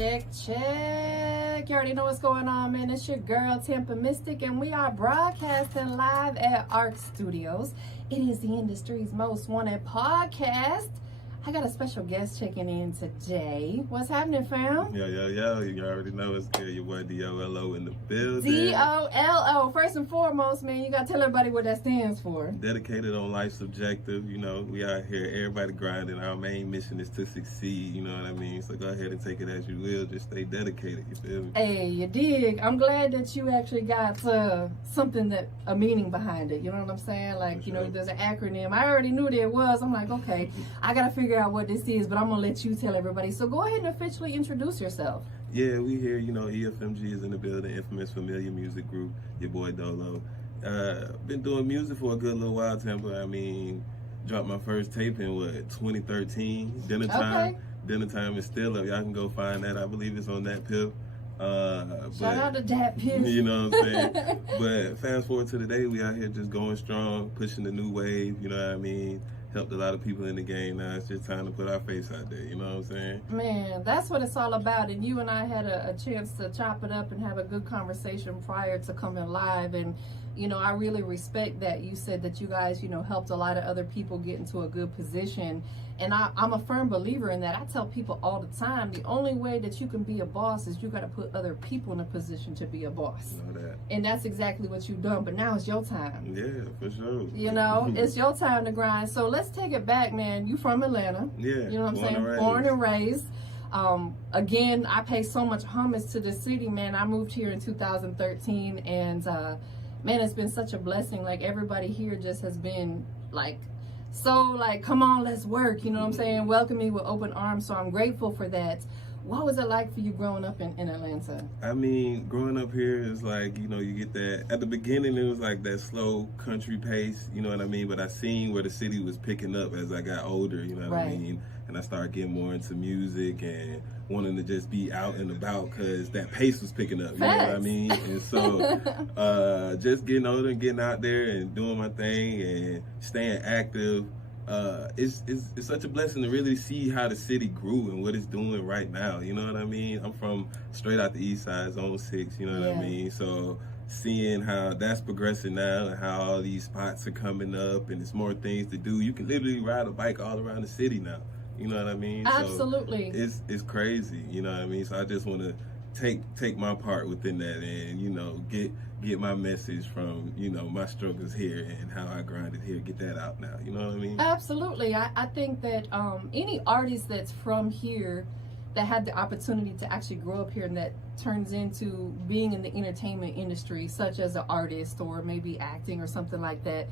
Check. You already know what's going on, man. It's your girl, TampaMystic, and we are broadcasting live at ARC Studios. It is the industry's most wanted podcast. I got a special guest checking in today. What's happening, fam? Yo. You already know it's good. Your boy D.O.L.O in the building. D.O.L.O. First and foremost, man, you got to tell everybody what that stands for. Dedicated on life's objective. You know, we out here, everybody grinding. Our main mission is to succeed. You know what I mean? So go ahead and take it as you will. Just stay dedicated. You feel me? Hey, you dig. I'm glad that you actually got something a meaning behind it. You know what I'm saying? Like, you know, there's an acronym. I already knew there was. I'm like, okay, I got to figure out what this is, but I'm gonna let you tell everybody. So go ahead and officially introduce yourself. Yeah, we here. You know, EFMG is in the building. Infamous Familiar Music Group. Your boy Dolo. Been doing music for a good little while, Tampa. I mean, dropped my first tape in 2013. Dinner Time. Okay. Dinner Time is still up. Y'all can go find that. I believe it's on that pip. Shout out to that pip. You know what I'm saying? But fast forward to today, we out here just going strong, pushing the new wave. You know what I mean? Helped a lot of people in the game. Now it's just time to put our face out there. You know what I'm saying? Man, that's what it's all about. And you and I had a chance to chop it up and have a good conversation prior to coming live. And, you know, I really respect that you said that you guys, you know, helped a lot of other people get into a good position. And I'm a firm believer in that. I tell people all the time, the only way that you can be a boss is you got to put other people in a position to be a boss. Know that. And that's exactly what you've done. But now it's your time. Yeah, for sure. You know, it's your time to grind. So let's take it back, man. You from Atlanta. Yeah. You know what I'm saying? Born and raised. Again, I pay so much homage to the city, man. I moved here in 2013 and man, it's been such a blessing. Like, everybody here just has been like, so like, come on, let's work. You know what I'm saying? Welcome me with open arms. So I'm grateful for that. What was it like for you growing up in Atlanta? I mean, growing up here is like, you know, you get that, at the beginning it was like that slow country pace, you know what I mean? But I seen where the city was picking up as I got older, you know what I mean? And I started getting more into music and wanting to just be out and about because that pace was picking up, you know what I mean? And so just getting older and getting out there and doing my thing and staying active. It's such a blessing to really see how the city grew and what it's doing right now. You know what I mean? I'm from straight out the east side, zone 6, you know what I mean? So seeing how that's progressing now and how all these spots are coming up and there's more things to do. You can literally ride a bike all around the city now. You know what I mean? Absolutely. So it's crazy, you know what I mean? So I just want to take my part within that and, you know, get my message from, you know, my struggles here and how I grinded here, get that out now, you know what I mean? Absolutely. I think that any artist that's from here that had the opportunity to actually grow up here and that turns into being in the entertainment industry, such as an artist or maybe acting or something like that,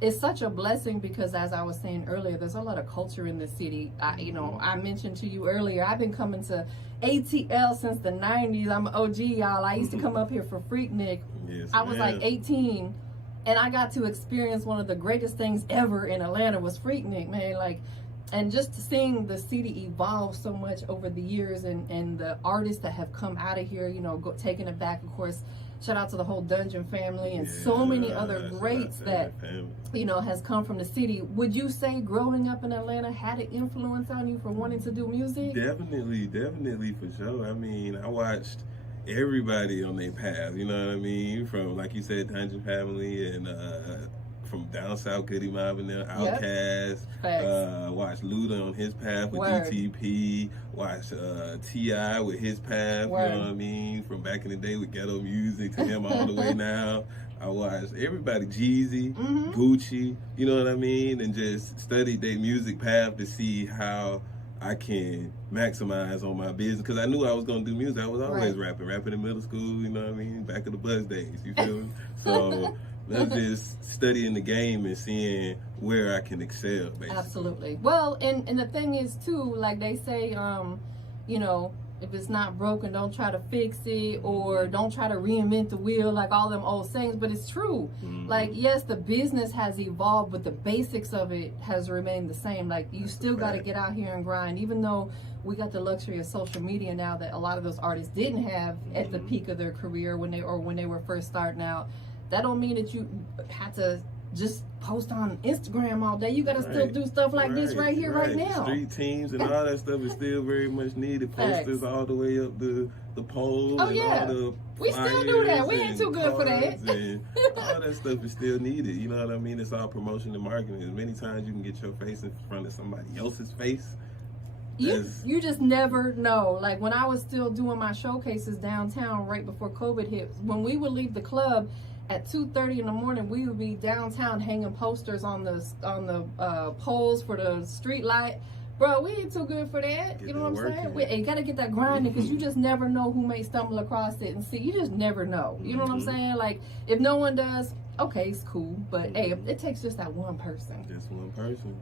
it's such a blessing because, as I was saying earlier, there's a lot of culture in the city. You know, I mentioned to you earlier, I've been coming to ATL since the 90s. I'm an OG, y'all. I used to come up here for Freaknik. Yes, I was like 18, and I got to experience one of the greatest things ever in Atlanta was Freaknik, man. Like, and just seeing the city evolve so much over the years and the artists that have come out of here, you know, taking it back, of course. Shout out to the whole Dungeon family and so many other greats that, you know, has come from the city. Would you say growing up in Atlanta had an influence on you for wanting to do music? Definitely for sure. I mean, I watched everybody on their path, you know what I mean? From, like you said, Dungeon family and from down south, Goody Mob and them, Outkast. Watched Luda on his path with DTP. Watched T.I. with his path, you know what I mean? From back in the day with ghetto music to him all the way now. I watched everybody, Jeezy, Gucci, you know what I mean? And just studied their music path to see how I can maximize on my business. Because I knew I was going to do music. I was always rapping in middle school, you know what I mean? Back in the buzz days, you feel me? So that's just studying the game and seeing where I can excel, basically. Absolutely. Well, and the thing is, too, like they say, you know, if it's not broken, don't try to fix it, or don't try to reinvent the wheel, like all them old sayings. But it's true. Like, yes, the business has evolved, but the basics of it has remained the same. Like, you still got to get out here and grind, even though we got the luxury of social media now that a lot of those artists didn't have at the peak of their career when they were first starting out. That don't mean that you had to just post on Instagram all day. You got to still do stuff like this right here, right now. Street teams and all that stuff is still very much needed. Posters all the way up the pole. Oh, yeah. All the we still do that. We ain't too good for that. And all that stuff is still needed. You know what I mean? It's all promotion and marketing. As many times you can get your face in front of somebody else's face. You just never know. Like when I was still doing my showcases downtown right before COVID hit, when we would leave the club at 2:30 in the morning, we would be downtown hanging posters on the poles for the street light. Bro, we ain't too good for that. You know what I'm saying? We gotta get that grinding, because you just never know who may stumble across it and see. You just never know. You know what I'm saying? Like if no one does, okay, it's cool. But hey, it takes just that one person. Just one person.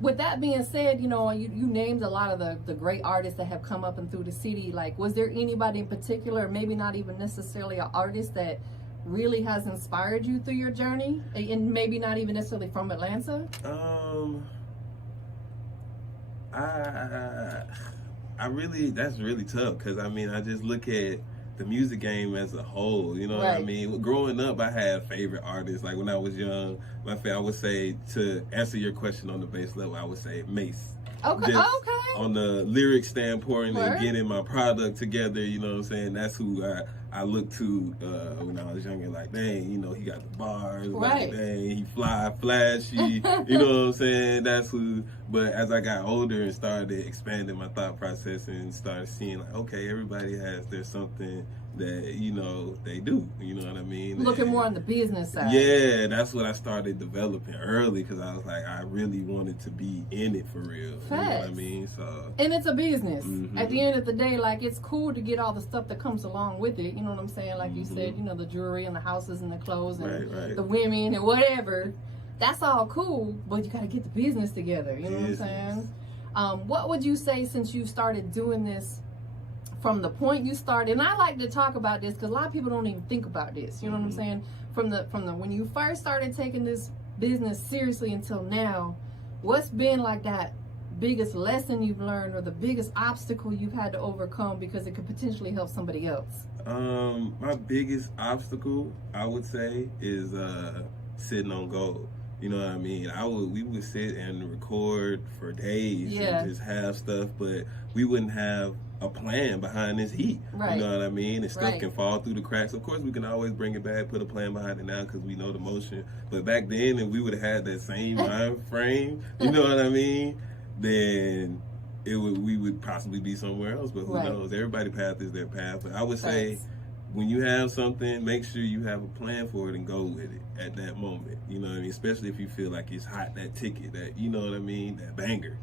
With that being said, you know, you named a lot of the great artists that have come up and through the city. Like, was there anybody in particular, maybe not even necessarily an artist, that really has inspired you through your journey, and maybe not even necessarily from Atlanta? I really, that's really tough, because I mean, I just look at the music game as a whole, you know what I mean? Growing up, I had favorite artists. Like when I was young, I would say, to answer your question on the base level, I would say Mace. Okay. On the lyric standpoint and getting my product together, you know what I'm saying? That's who I looked to when I was younger. Like, dang, you know, he got the bars. Like, dang, he flashy. You know what I'm saying? That's who. But as I got older and started expanding my thought process and started seeing, like, okay, everybody there's something that, you know, they do. You know what I mean? Looking more on the business side. Yeah, that's what I started developing early, because I was like, I really wanted to be in it for real. Facts. You know what I mean? So. And it's a business. At the end of the day, like, it's cool to get all the stuff that comes along with it. You know what I'm saying? Like you said, you know, the jewelry and the houses and the clothes and the women and whatever. That's all cool, but you got to get the business together. You know what I'm saying? What would you say, since you started doing this, from the point you started, and I like to talk about this because a lot of people don't even think about this. You know what I'm saying? From the when you first started taking this business seriously until now, what's been like that biggest lesson you've learned, or the biggest obstacle you've had to overcome because it could potentially help somebody else? My biggest obstacle, I would say, is sitting on gold. You know what I mean? We would sit and record for days and just have stuff, but we wouldn't have a plan behind this heat. You know what I mean? And stuff can fall through the cracks. Of course, we can always bring it back, put a plan behind it now, because we know the motion. But back then, if we would have had that same mind frame, you know what I mean? Then we would possibly be somewhere else. But who knows? Everybody's path is their path. But I would say, when you have something, make sure you have a plan for it and go with it at that moment. You know what I mean? Especially if you feel like it's hot, that ticket, that, you know what I mean, that banger.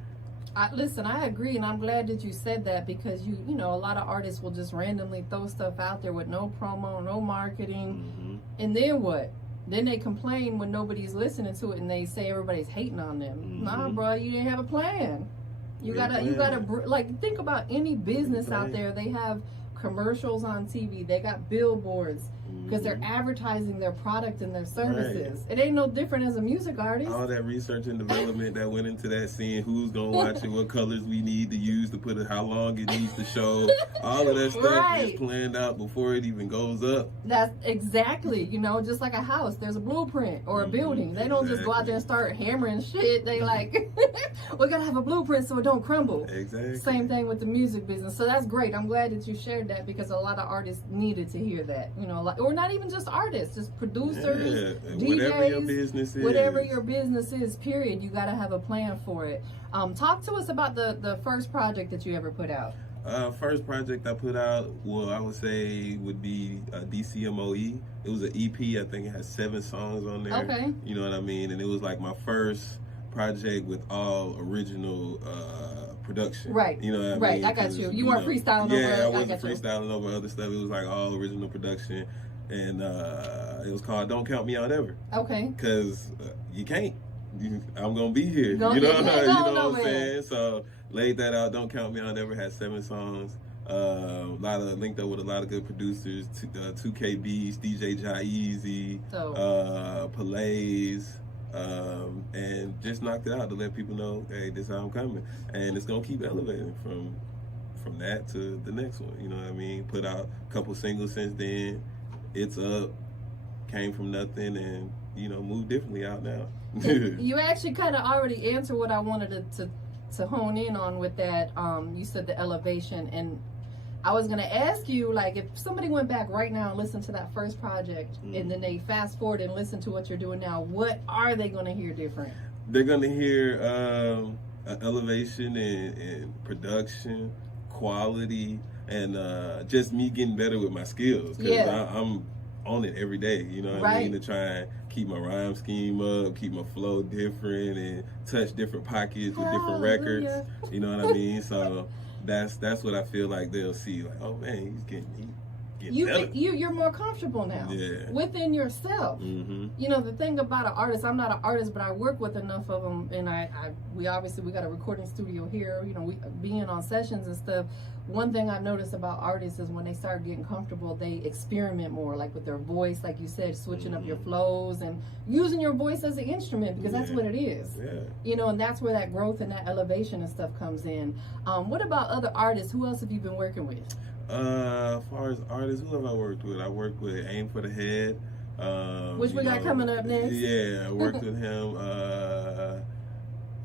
Listen, I agree, and I'm glad that you said that, because you know, a lot of artists will just randomly throw stuff out there with no promo, no marketing, and then what? Then they complain when nobody's listening to it, and they say everybody's hating on them. Nah, bro, you didn't have a plan. You gotta like, think about any business out there. They have commercials on TV. They got billboards, because they're advertising their product and their services. It ain't no different as a music artist. All that research and development that went into that, seeing who's gonna watch it, what colors we need to use to put it, how long it needs to show. All of that stuff is planned out before it even goes up. That's exactly, you know, just like a house, there's a blueprint, or a building. They don't just go out there and start hammering shit. They like, we gotta have a blueprint so it don't crumble. Same thing with the music business. So that's great. I'm glad that you shared that, because a lot of artists needed to hear that. You know, or not even just artists, just producers, DJs, whatever your business is. Whatever your business is, period. You got to have a plan for it. Talk to us about the first project that you ever put out. First project I put out, well, I would say would be DCMOE. It was an EP. I think it had 7 songs on there. Okay. You know what I mean? And it was like my first project with all original production. You know what I mean? I got you. You weren't freestyling over. Yeah, I wasn't freestyling over other stuff. It was like all original production. And it was called Don't Count Me Out Ever. Okay. Because you can't. I'm going to be here. You know what I'm saying? So laid that out. Don't Count Me Out Ever had 7 songs. Linked up with a lot of good producers. 2KBs, DJ Jai-Eazy, Palays. And just knocked it out to let people know, hey, this is how I'm coming. And it's going to keep elevating from that to the next one. You know what I mean? Put out a couple singles since then. It's Up, came from nothing, and move differently out now. You actually kind of already answered what I wanted to hone in on with that. You said the elevation, and I was going to ask you, like, if somebody went back right now and listened to that first project, and then they fast forward and listen to what you're doing now, what are they going to hear different? They're going to hear elevation in production, quality, and just me getting better with my skills. Because I'm on it every day, you know what I mean? To try and keep my rhyme scheme up, keep my flow different, and touch different pockets with different records. You know what I mean? So that's what I feel like they'll see. Like, oh man, he's getting better. You're more comfortable now within yourself. You know, the thing about an artist, I'm not an artist, but I work with enough of them, and we got a recording studio here. You know, we being on sessions and stuff. One thing I've noticed about artists is when they start getting comfortable, they experiment more, like with their voice, like you said, switching up your flows and using your voice as an instrument, because that's what it is. You know, and that's where that growth and that elevation and stuff comes in. What about other artists? Who else have you been working with? As far as artists, who have I worked with? I worked with Aim for the Head. Which we got coming up next. Yeah, I worked with him.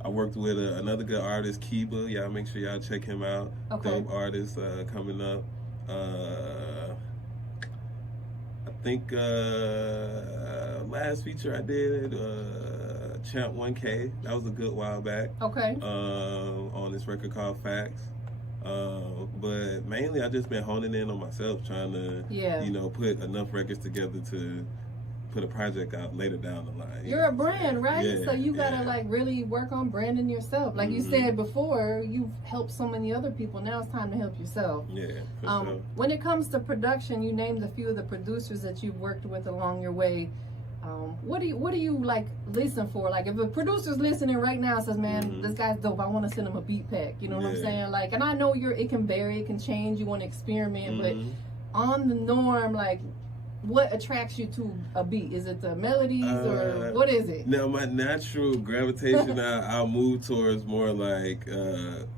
I worked with another good artist, Kiba. Y'all make sure y'all check him out. Dope artist coming up. I think last feature I did, Champ 1K. That was a good while back. On this record called Facts. But mainly I just been honing in on myself, trying to put enough records together to put a project out later down the line. You're a brand, right? So you gotta like really work on branding yourself. Like you said before, you've helped so many other people. Now it's time to help yourself. For sure. When it comes to production, you named a few of the producers that you've worked with along your way. What do you like listen for? Like if a producer's listening right now and says, man, this guy's dope, I want to send him a beat pack. You know what I'm saying? Like, and I know it can vary, it can change, you want to experiment, but on the norm, like, what attracts you to a beat? Is it the melodies or what is it? Now, my natural gravitation, I'll move towards more like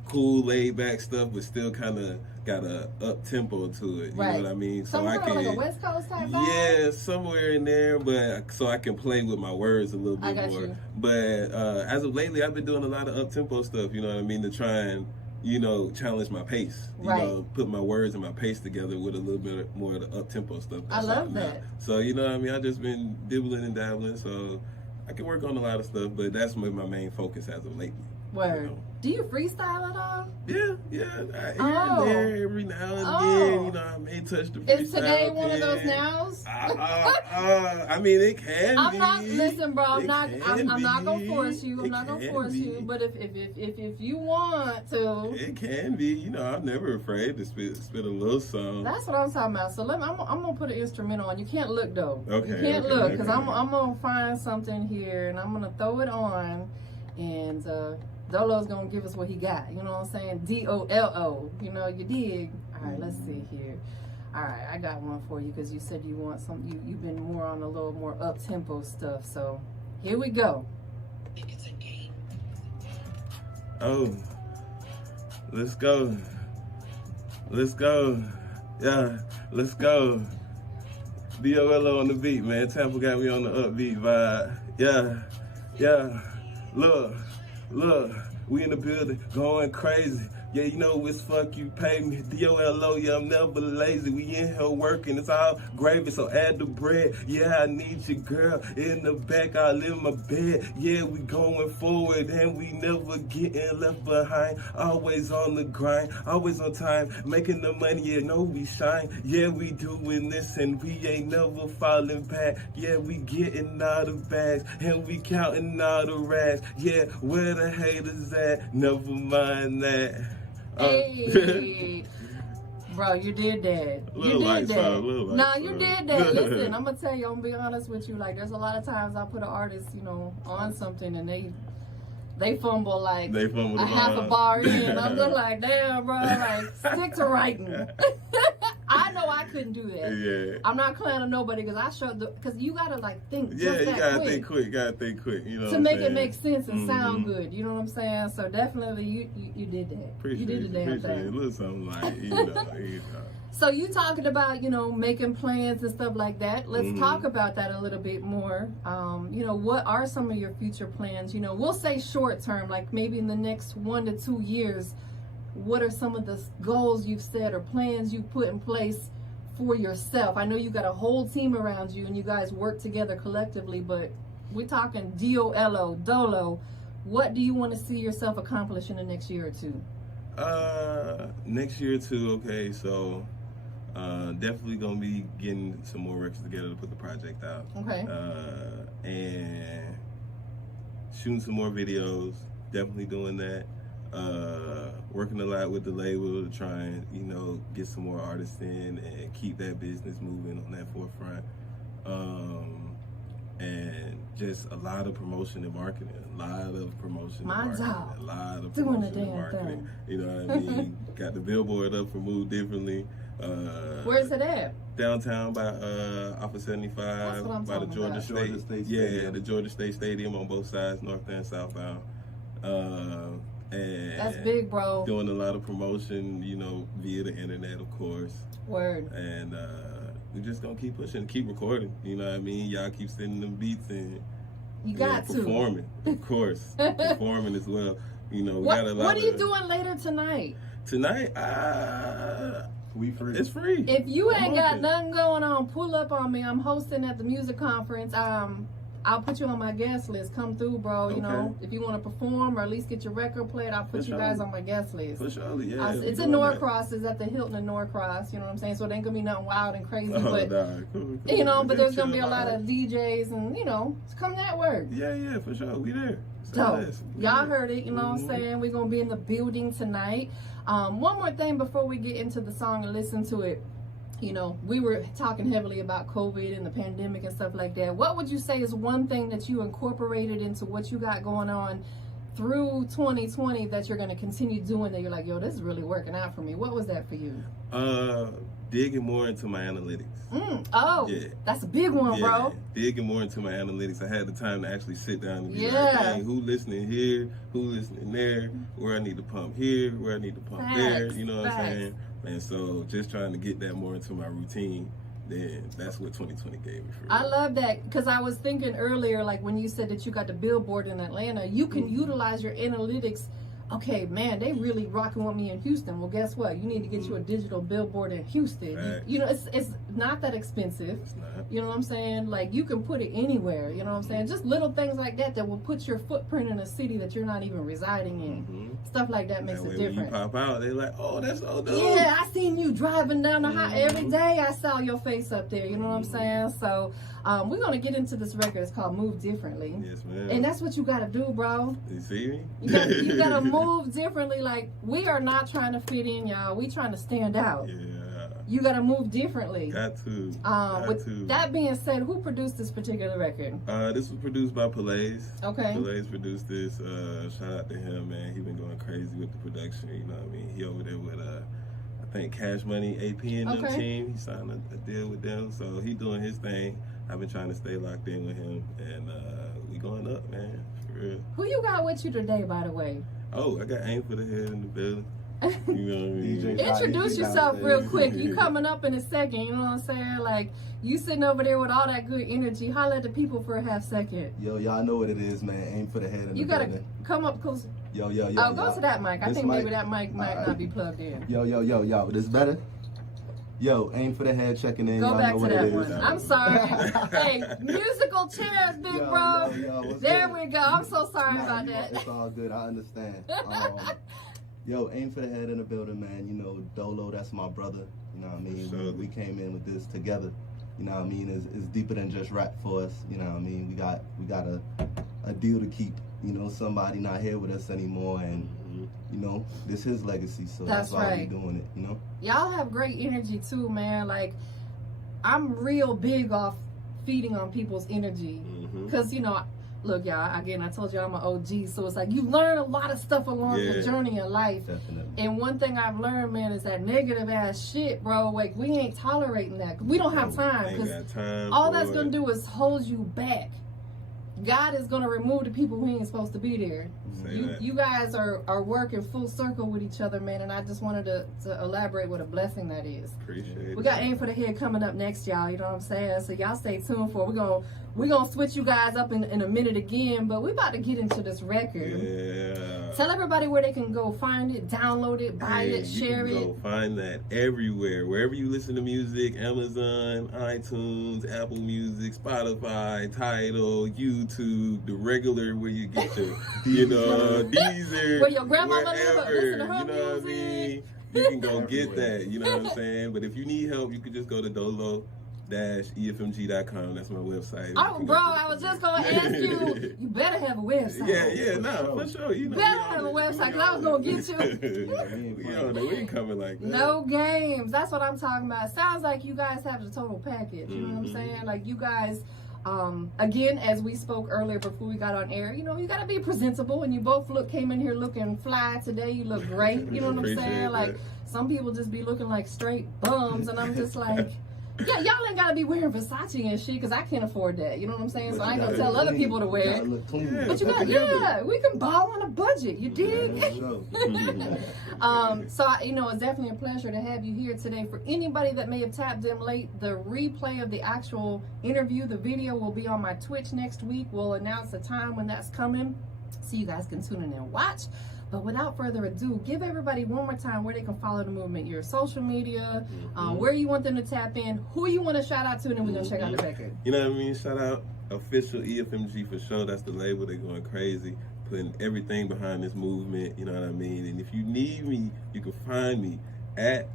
cool, laid back stuff, but still kind of got a up tempo to it. You know what I mean? So I can like a West Coast type vibe? Yeah, somewhere in there, but so I can play with my words a little bit more. But as of lately, I've been doing a lot of up tempo stuff. You know what I mean? To try and challenge my pace. You know, put my words and my pace together with a little bit more of the up-tempo stuff. I love that. So, you know what I mean? I've just been dibbling and dabbling, so I can work on a lot of stuff, but that's my main focus as of lately. Word. You know? Do you freestyle at all? Yeah. Here and there, every now and then, I may touch the freestyle. Is today one of those nows? I mean, it can be. Listen, bro, I'm not gonna force you. I'm not gonna force you. But if you want to, it can be. I'm never afraid to spit a little song. That's what I'm talking about. So I'm gonna put an instrumental on. You can't look though. Okay. You can't look because I'm gonna find something here and I'm gonna throw it on, and Dolo's gonna give us what he got. You know what I'm saying? D.O.L.O. You dig? All right, let's see here. All right, I got one for you because you said you want some. You've been more on a little more up tempo stuff. So here we go. It's a game. Oh, let's go. Yeah, let's go. D.O.L.O. on the beat, man. Tampa got me on the upbeat vibe. Yeah. Look, we in the building going crazy. Yeah, it's fuck you pay me. D.O.L.O, yeah, I'm never lazy. We in here working, it's all gravy, so add the bread. Yeah, I need your girl in the back, all in my bed. Yeah, we going forward and we never getting left behind. Always on the grind, always on time, making the money, we shine. Yeah, we doing this and we ain't never falling back. Yeah, we getting all the bags and we counting all the rags. Yeah, where the haters at? Never mind that. Hey, bro, you did that. You did that. Listen, I'm gonna tell you, I'm gonna be honest with you. Like, there's a lot of times I put an artist, on something and they fumble like half a bar in. I'm just like, damn, bro, like stick to writing. I know I couldn't do that. Yeah. I'm not clowning nobody because I showed because you gotta like think. Yeah, just you that gotta quick think quick. Gotta think quick. You know, to make it make sense and sound good. You know what I'm saying? So definitely, you did that. Appreciate you did the damn thing. A little something like you know. So you talking about, you know, making plans and stuff like that. Let's talk about that a little bit more. You know, what are some of your future plans? You know, we'll say short term, like maybe in the next 1 to 2 years. What are some of the goals you've set or plans you've put in place for yourself? I know you got a whole team around you and you guys work together collectively, but we're talking D.O.L.O, Dolo. What do you want to see yourself accomplish in the next year or two? Next year or two, okay, so definitely gonna be getting some more records together to put the project out. Okay. And shooting some more videos, definitely doing that. Working a lot with the label to try and, you know, get some more artists in and keep that business moving on that forefront. And just a lot of promotion and marketing, a lot of promotion Mine's and marketing, out. a lot of Doing promotion the and damn marketing. thing. You know what I mean? Got the billboard up for Move Differently. Where's it at? Downtown by off of 75 That's what I'm by the talking Georgia about. State. Georgia State Yeah, Stadium. the Georgia State Stadium on both sides, north and southbound. And That's big, bro. doing a lot of promotion, you know, via the internet, of course. Word. And we're just gonna keep pushing, keep recording. You know what I mean? Y'all keep sending them beats in. You got to. Performing, of course. Performing as well. You know, we got a lot. What are you doing later tonight? Tonight, We free. it's free. If you ain't got open. nothing going on, pull up on me. I'm hosting at the music conference. I'll put you on my guest list. Come through, bro. You know, if you want to perform or at least get your record played, I'll put For you sure. guys on my guest list. For sure, yeah. It's in Norcross. It's at the Hilton in Norcross. You know what I'm saying? So it ain't gonna be nothing wild and crazy, but cool. you know, but there's gonna Chill be a lot vibe. of DJs and you know, come that work. Yeah, for sure. We there. Dope. Y'all heard it, you know what I'm saying? We're gonna be in the building tonight. One more thing before we get into the song and listen to it. You know, we were talking heavily about COVID and the pandemic and stuff like that. What would you say is one thing that you incorporated into what you got going on through 2020 that you're going to continue doing that you're like, yo, this is really working out for me? What was that for you? Digging more into my analytics. Yeah. That's a big one, bro. Digging more into my analytics. I had the time to actually sit down and be like, Yeah. dang, who listening here, who listening there, where I need to pump here, where I need to pump there, you know what I'm saying? And so just trying to get that more into my routine, then that's what 2020 gave me. For I love that because I was thinking earlier, like when you said that you got the billboard in Atlanta, you can utilize your analytics. Okay, man, they really rocking with me in Houston. Well, guess what? You need to get you a digital billboard in Houston. You know, it's not that expensive. It's not. You know what I'm saying? Like, you can put it anywhere. You know what I'm saying? Just little things like that that will put your footprint in a city that you're not even residing in. Stuff like that makes That a way when difference. you pop out, they like, oh, that's so dope. Yeah, I seen you driving down the highway every day. I saw your face up there. You know what I'm saying? So we're gonna get into this record. It's called "Move Differently." Yes, man. And that's what you gotta do, bro. You see me? You gotta move differently. Like, we are not trying to fit in, y'all. We trying to stand out. Yeah. You gotta move differently. Got to. With that being said, who produced this particular record? This was produced by Palace. Okay. Palace produced this. Shout out to him, man. He been going crazy with the production. You know what I mean? He over there with I think Cash Money, AP, and them team. He signed a deal with them, so he doing his thing. I've been trying to stay locked in with him, and we going up, man. For real. Who you got with you today, by the way? Oh, I got Aim for the Head in the building. You know what I mean? Introduce yourself real quick. You coming up in a second, you know what I'm saying? Like, you sitting over there with all that good energy. Holler at the people for a half second. Yo, y'all know what it is, man. Aim for the head in the You gotta building. come up close. Yo. Oh, go to that mic. I This think maybe mic? that mic might not be plugged in. Yo. This better? Yo, Aim for the head checking in. Go y'all back know to what that it one. is. I'm sorry. Hey, musical chairs, big bro. What's There good? we go. I'm so sorry Nah, about you know, that. It's all good. I understand. Yo, Aim for the head in the building, man. You know, Dolo, that's my brother. You know what I mean? Sure. We came in with this together. You know what I mean? It's deeper than just rap for us. You know what I mean? We got a deal to keep. You know, somebody not here with us anymore, and you know, this his legacy. So that's why we doing it. You know? Y'all have great energy too, man. Like, I'm real big off feeding on people's energy. Because, you know, look, y'all, again, I told you I'm an OG, so it's like you learn a lot of stuff along the journey of life. Definitely. And one thing I've learned, man, is that negative ass shit, bro. Like, we ain't tolerating that. We don't have time. Because all that's going to do is hold you back. God is going to remove the people who ain't supposed to be there. You guys are working full circle with each other, man, and I just wanted to elaborate what a blessing that is. Appreciate it. We got Aim for the Head coming up next, y'all. You know what I'm saying? So y'all stay tuned for it. We're gonna switch you guys up in a minute again, but we about to get into this record. Yeah. Tell everybody where they can go find it, download it, buy it, share it. You can go find that everywhere. Wherever you listen to music, Amazon, iTunes, Apple Music, Spotify, Tidal, YouTube, the regular where you get your, Deezer, where your grandmama wherever, listen to her you know what I mean? You can go get that, you know what I'm saying? But if you need help, you can just go to Dolo-EFMG.com. That's my website. Oh, bro, I was just going to ask you. You better have a website. For sure. You better have a website, because I was going to get you. We ain't coming like that. No games. That's what I'm talking about. Sounds like you guys have the total package. You know what I'm saying? Like, you guys, again, as we spoke earlier before we got on air, you got to be presentable. And you both came in here looking fly today. You look great. You know what I'm saying? Like, some people just be looking like straight bums. And I'm just like... Yeah, y'all ain't gotta be wearing Versace and shit, because I can't afford that. You know what I'm saying? So I ain't gonna tell other people to wear it. But you got, we can ball on a budget. You dig? So it's definitely a pleasure to have you here today. For anybody that may have tapped in late, the replay of the actual interview, the video will be on my Twitch next week. We'll announce the time when that's coming, so you guys can tune in and watch. But without further ado, give everybody one more time where they can follow the movement, your social media, where you want them to tap in, who you want to shout out to, and then we're going to check out the record. You know what I mean? Shout out official EFMG for sure. That's the label. They're going crazy, putting everything behind this movement. You know what I mean? And if you need me, you can find me at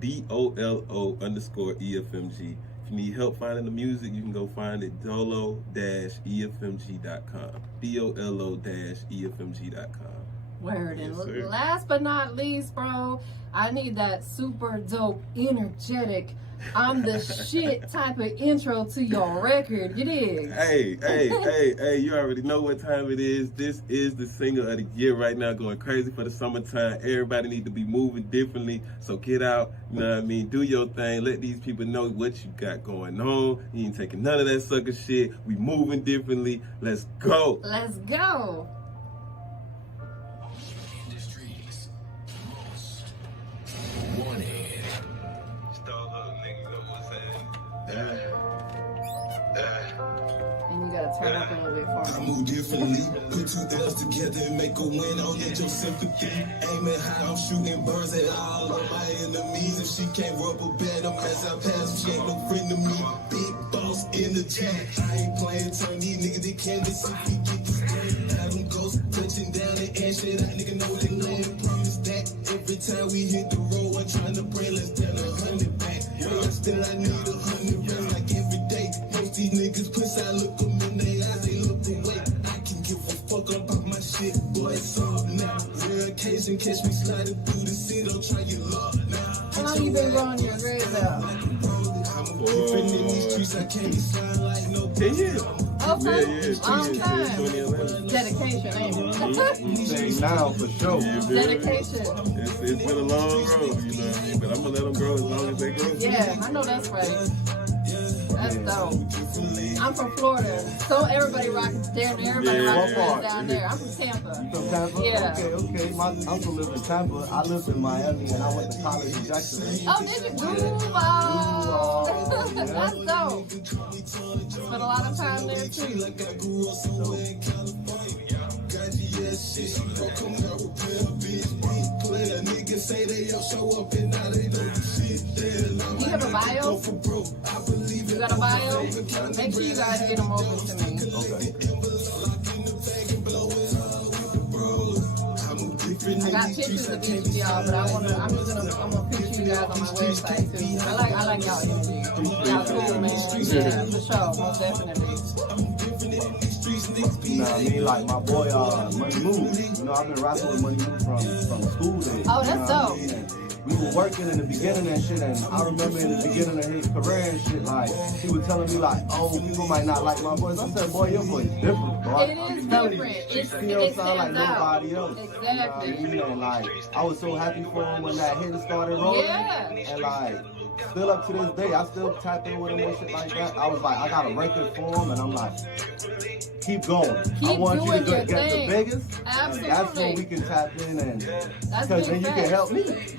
D.O.L.O_EFMG. If you need help finding the music, you can go find it Dolo-EFMG.com. Dolo-EFMG.com. Word. And last but not least, bro, I need that super dope, energetic, I'm the shit type of intro to your record. You dig? Hey, you already know what time it is. This is the single of the year right now, going crazy for the summertime. Everybody need to be moving differently, so get out, you know what I mean? Do your thing. Let these people know what you got going on. You ain't taking none of that sucker shit. We moving differently. Let's go. Let's go. Industries most wanted. And you gotta turn up a little bit for I me. move differently, put two L's together and make a win. I'll let your sympathy. Aiming high, I'm shooting birds at all of my enemies. If she can't rubber band them as I pass, she ain't no friend to me. Big boss energy. I ain't playing, turn these niggas to canvas if we get this game. Have them ghosts touching down the air, shit. That nigga know they land. Promise that every time we hit the road, I'm trying to bring less than 100 back. Still I need 100 rest like every day. Most these niggas push, I look them in their eyes, they look away. I can give a fuck about my shit, boy, it's up now. Rare occasion, catch me sliding through the city, don't try your luck now. How long you been growing your dreads out? I'm different in these streets, I can't be sliding like no 10 years. Okay, Yeah, long time. 2011. Dedication, ain't it? Say now for sure. Dedication. It's been a long road, you know what I mean? But I'm gonna let them grow as long as they grow. Yeah, I know that's right. That's dope. I'm from Florida, so everybody rocks down there. Everybody rocks dreads down there. I'm from Tampa. You from Tampa? Yeah. Okay. My uncle lived in Tampa. I lived in Miami, and I went to college in Jacksonville. Oh, did you? Duval. That's dope. Spent a lot of time there too. You have a bio? You got a bio? Make sure you guys get them over to me. Okay. I got pictures of each of y'all, but I'm gonna picture you guys on my website too. I like y'all energy. Y'all cool, man. Yeah, for sure, most definitely. You know what I mean? Like my boy, Money Move. You know, I've been rocking with Money Move from school days. Oh, that's you know what I dope. mean? we were working in the beginning and shit, and I remember in the beginning of his career and shit, like, he was telling me like, oh, people might not like my voice. I said, boy, your voice different, bro. It is different. It still sound like nobody else. Exactly. You know what I mean? And like, I was so happy for him when that hit started rolling. Yeah. And like, still up to this day, I still tap in with him and shit like that. I was like, I got a record for him, and I'm like, keep going. Keep I want you to doing your get thing. the biggest. Absolutely. And that's when we can tap in, and That's because then big you can facts. help me. You